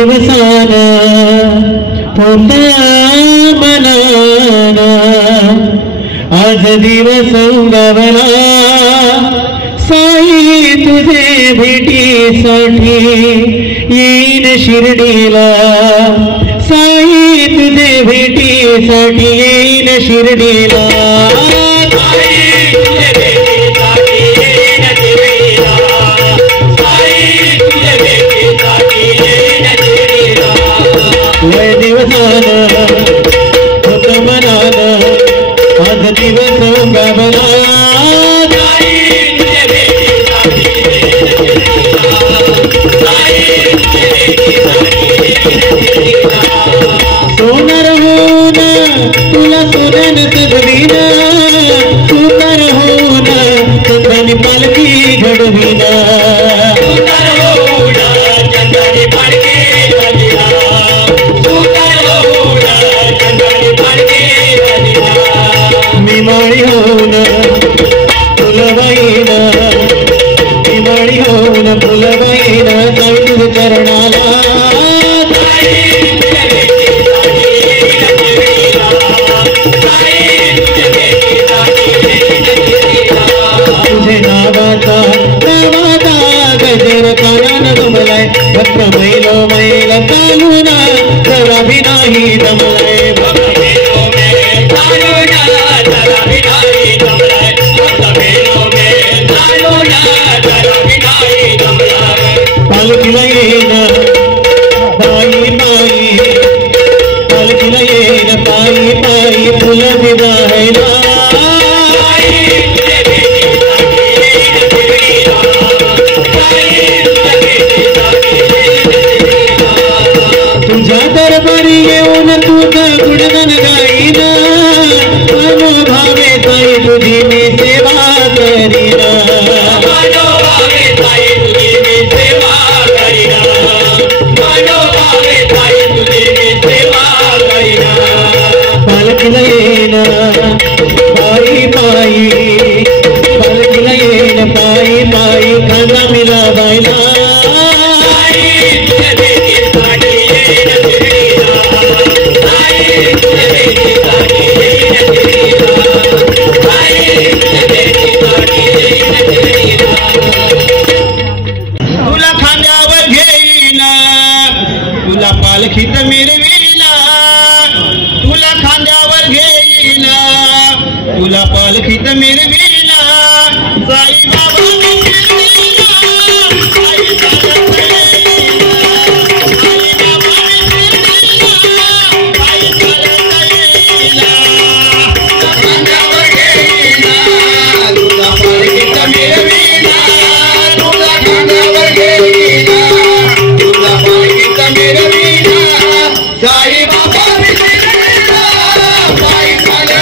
दिवसाना होता मनाना आज दिवस उगवला साई तुझे भेटीसाठी येईन शिर्डीला साई तुझे भेटीसाठी येईन शिर्डीला वय दिवसानं होत मनानं आज दिवस उगवला सोनार होऊन तुला सोन्यान सजवीन सुंदर होऊन चंदनी पालखी घडवीन मिमाळी होऊन फुलबाईन मिमाळी होऊन फुलबाईन जाई तुझ चरणाला तुझे नावाचा गजर कानान जमलाय भक्त मैलो मैल चालून जरा भी नाही जमलाय पालखीला येईन पायी पायी पालखीला येईन पायी पायी फुलं विवाहायला तुझ्या दरबारी येऊन तुझं गुणगान गाईन मनोभावे ताई तुझी मी सेवा करीन पालखीला येईन पायी पायी पालखीला येईन पायी पायी खांदा मिलावायला तुला खांद्यावर घेईन तुला पालखीत मिरवीला तुला खांद्यावर घेईन तुला पालखीत मिरवीला साई बाबा साई बाबा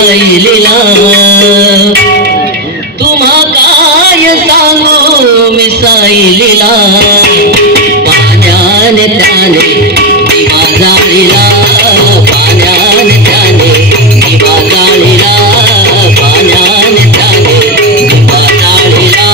मिसाईलीला तुम्हा काय सांगू मिसाईलीला पाण्याने त्याने दिवा जाळीला पाण्याने त्याने दिवा जाळीला पाण्याने त्याने दिवा जाळीला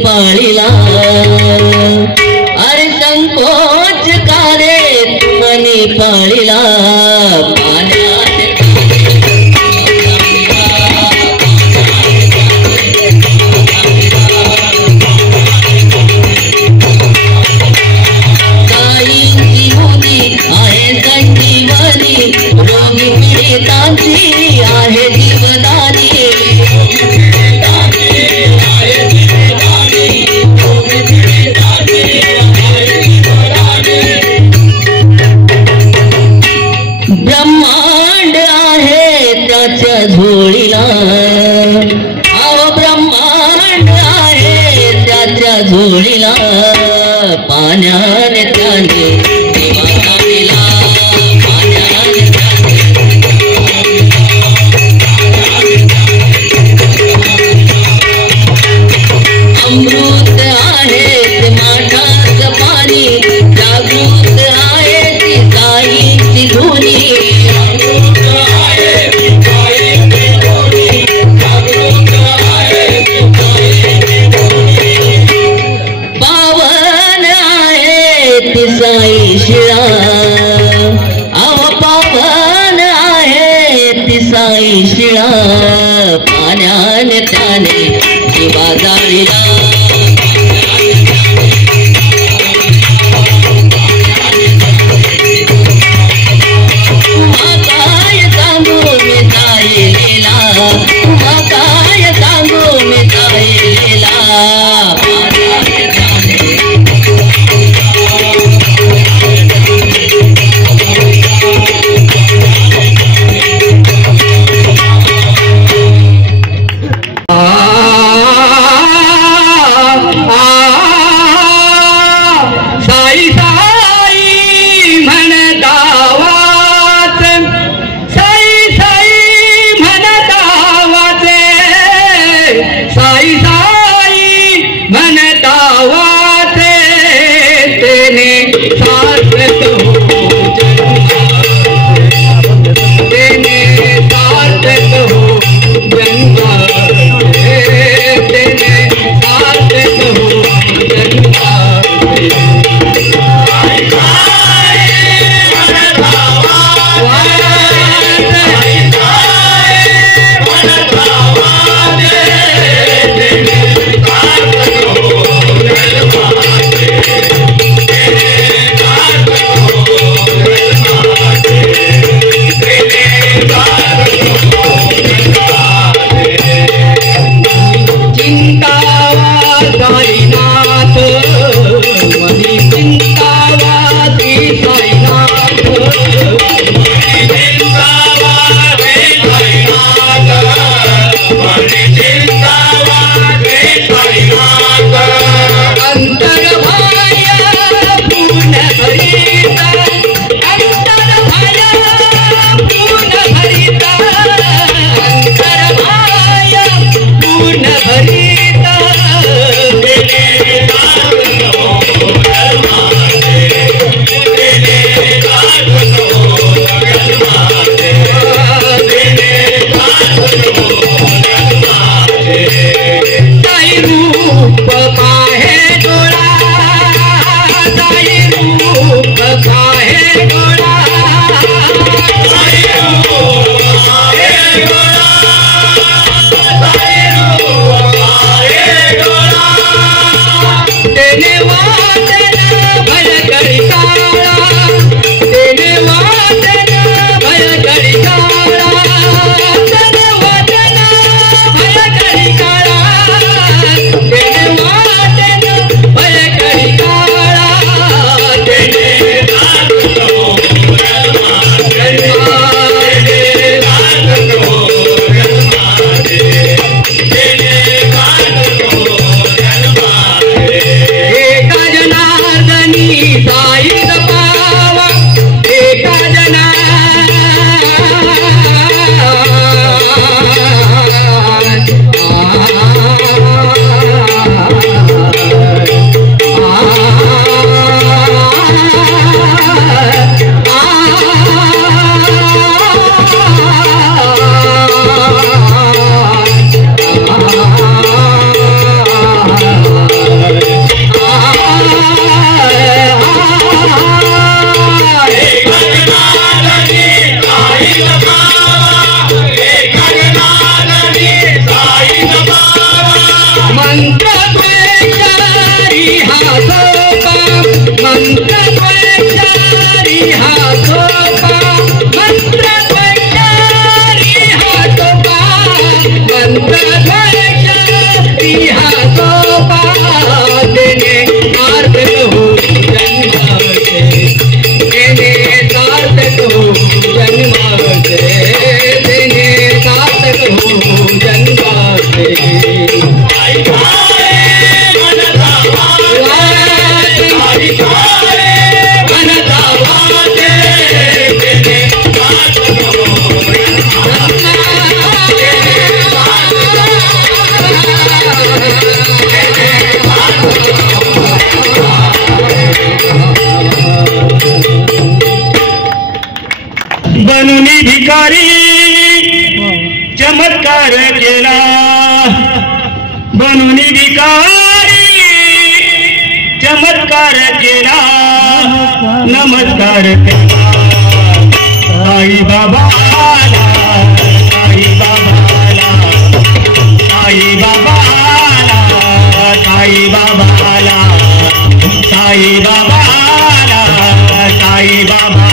पाळीला अरे संकोच का रे तुमनी पाळीला काहींची मुली आहे संजीवनी रोगी पीडितांची आहे जीवदानी ब्रह्मांड आहे त्याच्या झोळीला अहो ब्रह्मांड आहे त्याच्या झोळीला पाण्याने त्याने दिवा जाळीला पाण्याने अमृत आहे माठाचं पाणी जागृत आहे ती साईची धुनी पावन आहे ती साई शिळा अहो पावन आहे ती साई शिळा पाण्याने त्याने दिवा जाळीला काय सांगू मी जाईलीला बनूनी भिकारी चमत्कार केला, बनूनी भिकारी चमत्कार केला, नमस्कार केला साई बाबाला, साई बाबाला, साई बाबाला, साई बाबाला, साई बाबाला, साई बाबाला।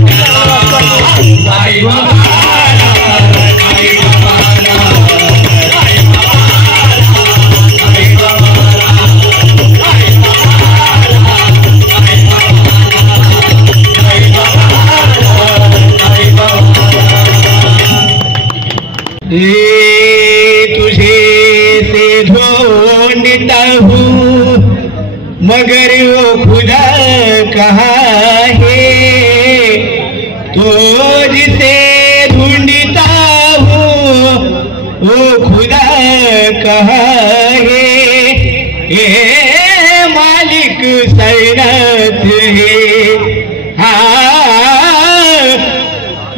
साई बाबा साई बाबा तुझे से ढूंढता हूँ मगर वो खुदा कहाँ है, तुझसे ढूंढता हूँ वो खुदा कहाँ है, ये मालिक सैनत है, हाँ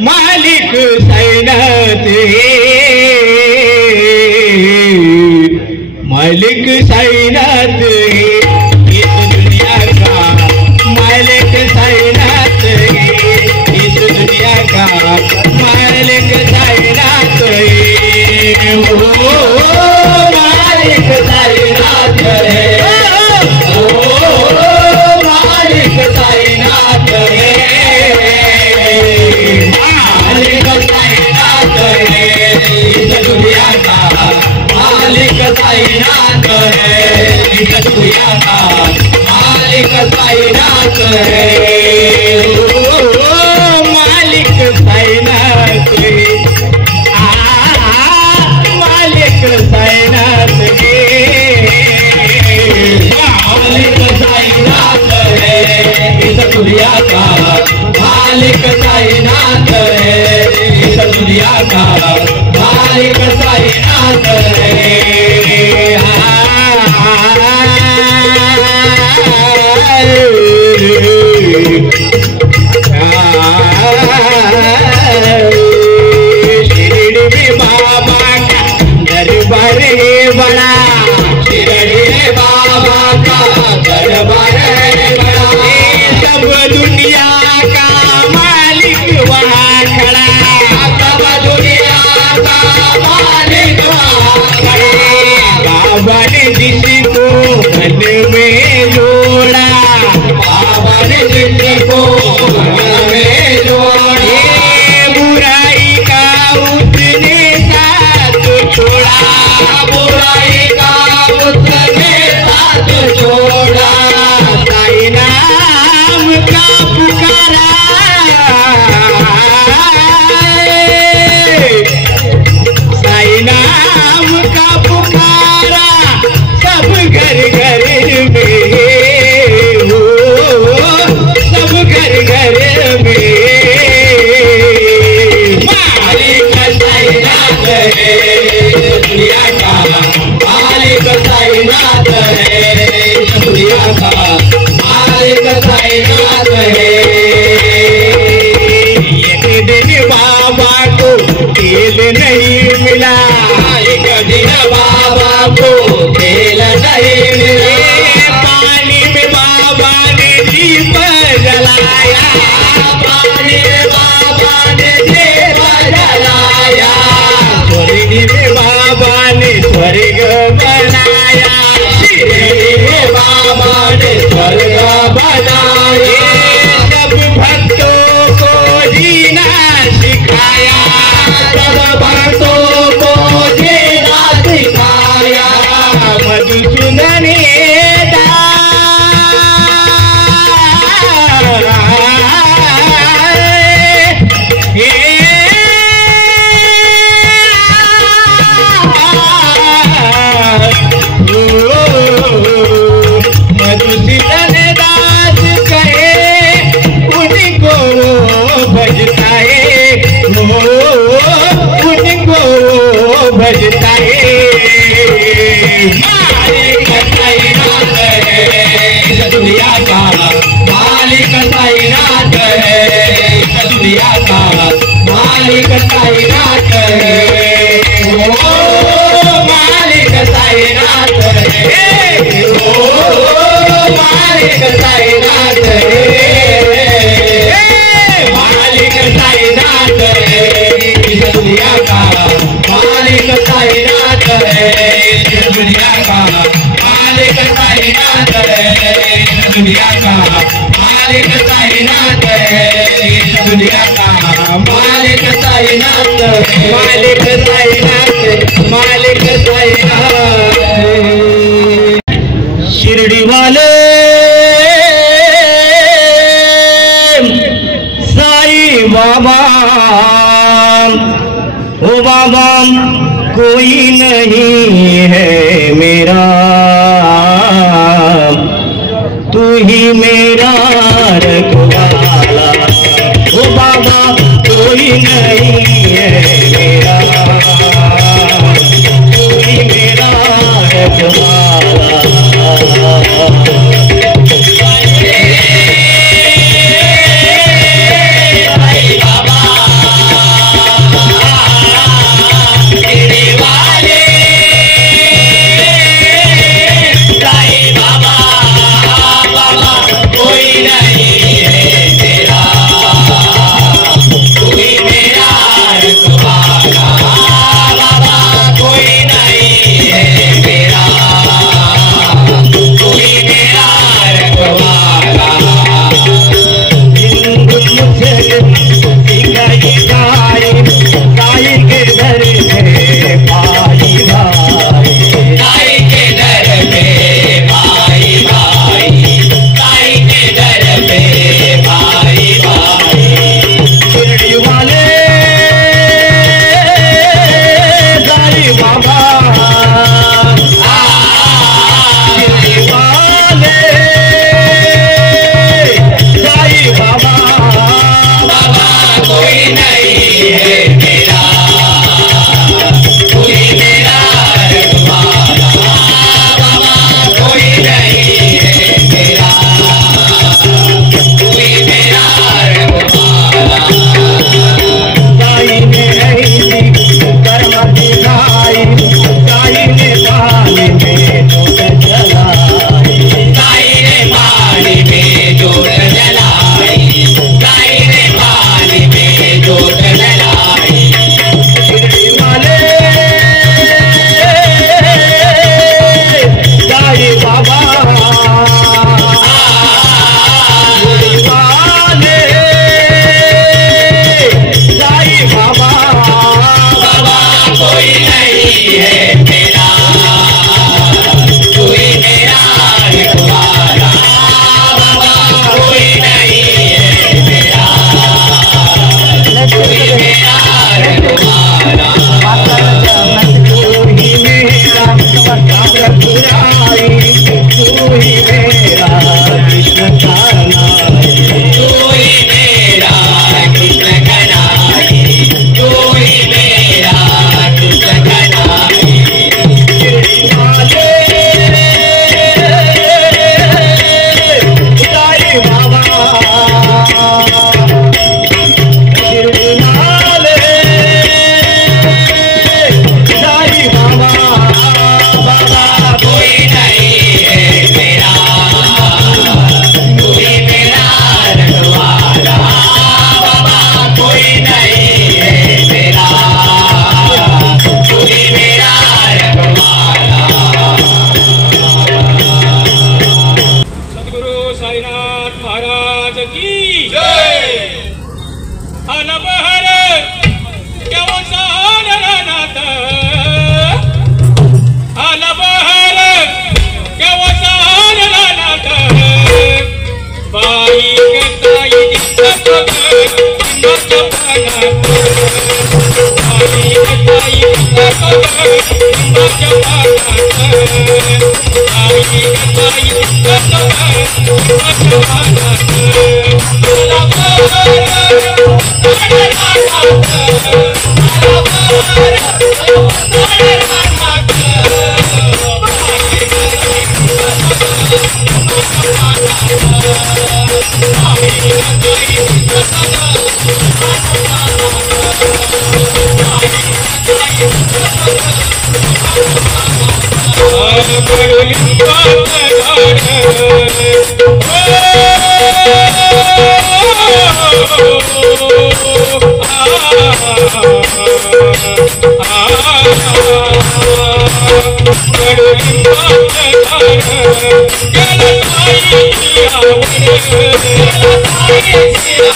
मालिक सैनत है, मालिक सैनत है, इस दुनिया का मालिक सैनत है, इस दुनिया का मालिक सैनत है, ओ मालिक सैनत है, ओ मालिक सैनत है, मालिक सैनत है, इस दुनिया का मालिक सैनत है, इस दुनिया का मालिक सैनत है, ओ मालिक सैनत है, मालिक सैनत है, मालिक सैनत है, इस दुनिया का मालिक सैनत है, इस दुनिया का मालिक सैनत है, शिरडी में बाबा का दरबार है बड़ा, शिरडी में बाबा का दरबार है बड़ा, सब दुनिया का मालिक वहाँ खड़ा, सब दुनिया का मालिक वहाँ खड़ा, बाबा ने जिसको मन में जोड़ा, बाबा ने जिसको मन में जोड़ा, बुराई का उसने साथ छोड़ा, बुराई का उसने साथ छोड़ा, साईं नाम का पुकारा, साईं नाम का पुकारा, सब घर घर में, सब घर घर में, मालिक सैनत है, दुनिया का मालिक सैनत है, दुनिया का मालिक सैनत है, एक दिन बाबा को तेल नहीं मिला, एक दिन बाबा को तेल नहीं मिला, पानी में बाबा ने दीप जलाया, पानी में बाबा ने दीप जलाया, स्वर्ग में बाबा ने स्वर्ग बनाया, शिरडी में बाबा ने स्वर्ग बनाया, सब भक्तों को जीना सिखाया, सब भक्तों को जीना सिखाया, मधुसूदन मधुसूदन दास कहे उनको भजता है, उनको भजता है, मालिक सैनत है, दुनिया का मालिक सैनत है, दुनिया का मालिक सैनत है, ओ मालिक सैनत है, ओ मालिक सैनत है, मालिक सैनत है, इस दुनिया का मालिक सैनत है, इस दुनिया का मालिक सैनत है, इस दुनिया का मालिक सैनत है, इस दुनियाचा मालिक साईनाथ मालिक साईनाथ मालिक साईनाथ शिर्डीवाले साई बाबा ओ बाबा कोई नहीं है मेरा तू ही मेरा रखवाला ओ बाबा कोई नहीं है मेरा तू ही मेरा रखवाला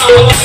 Hare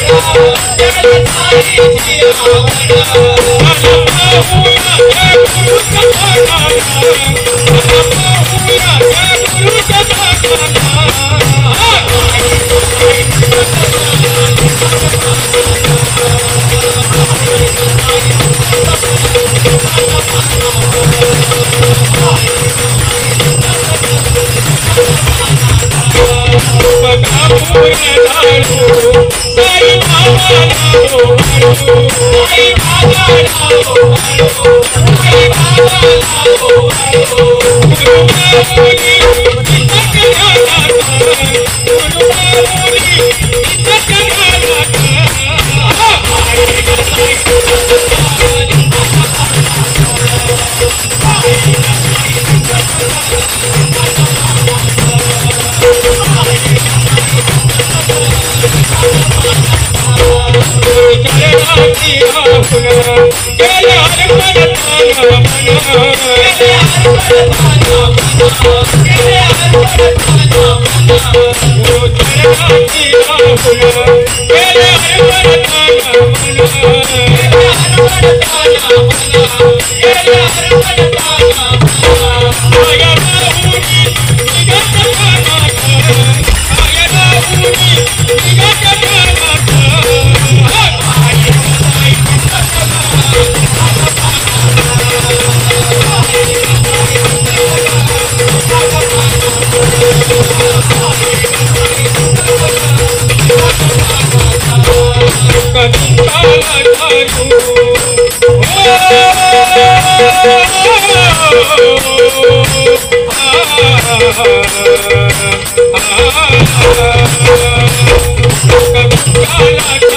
Ah